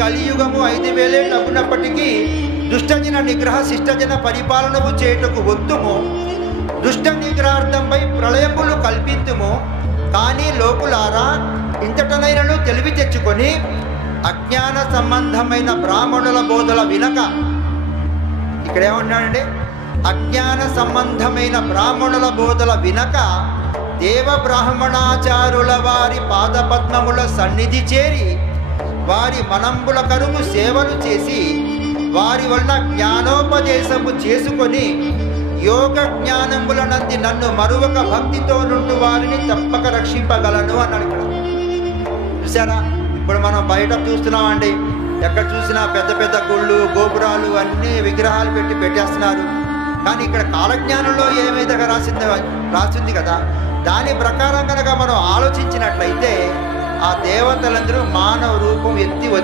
కలియుగము 5000 అవ్వునప్పటికీ దుష్టజన నిగ్రహ శిష్టజన పరిపాలనము చేయుటకు ఒత్తుము. దుష్ట నిగ్రహార్థంపై ప్రళయములు కల్పింతుము. కానీ లోకులారా, ఇంతటనైనను తెలివి తెచ్చుకొని అజ్ఞాన సంబంధమైన బ్రాహ్మణుల బోధల వినక, ఇక్కడేమన్నాడండి, అజ్ఞాన సంబంధమైన బ్రాహ్మణుల బోధల వినక దేవ బ్రాహ్మణాచారుల వారి పాదపద్మముల సన్నిధి చేరి వారి మనంబుల కరువు సేవలు చేసి వారి వలన జ్ఞానోపదేశము చేసుకొని యోగ జ్ఞానములనంది నన్ను మరువక భక్తితో నుండి వారిని తప్పక రక్షింపగలను అన్నాడు. ఇక్కడ చూసారా, ఇప్పుడు మనం బయట చూస్తున్నామండి, ఎక్కడ చూసినా పెద్ద పెద్ద గుళ్ళు గోపురాలు అన్ని విగ్రహాలు పెట్టేస్తున్నారు. కానీ ఇక్కడ కాలజ్ఞానంలో ఏమైతే రాసింది కదా, దాని ప్రకారం కనుక మనం ఆలోచించినట్లయితే ఆ దేవతలందరూ మానవ రూపం ఎత్తి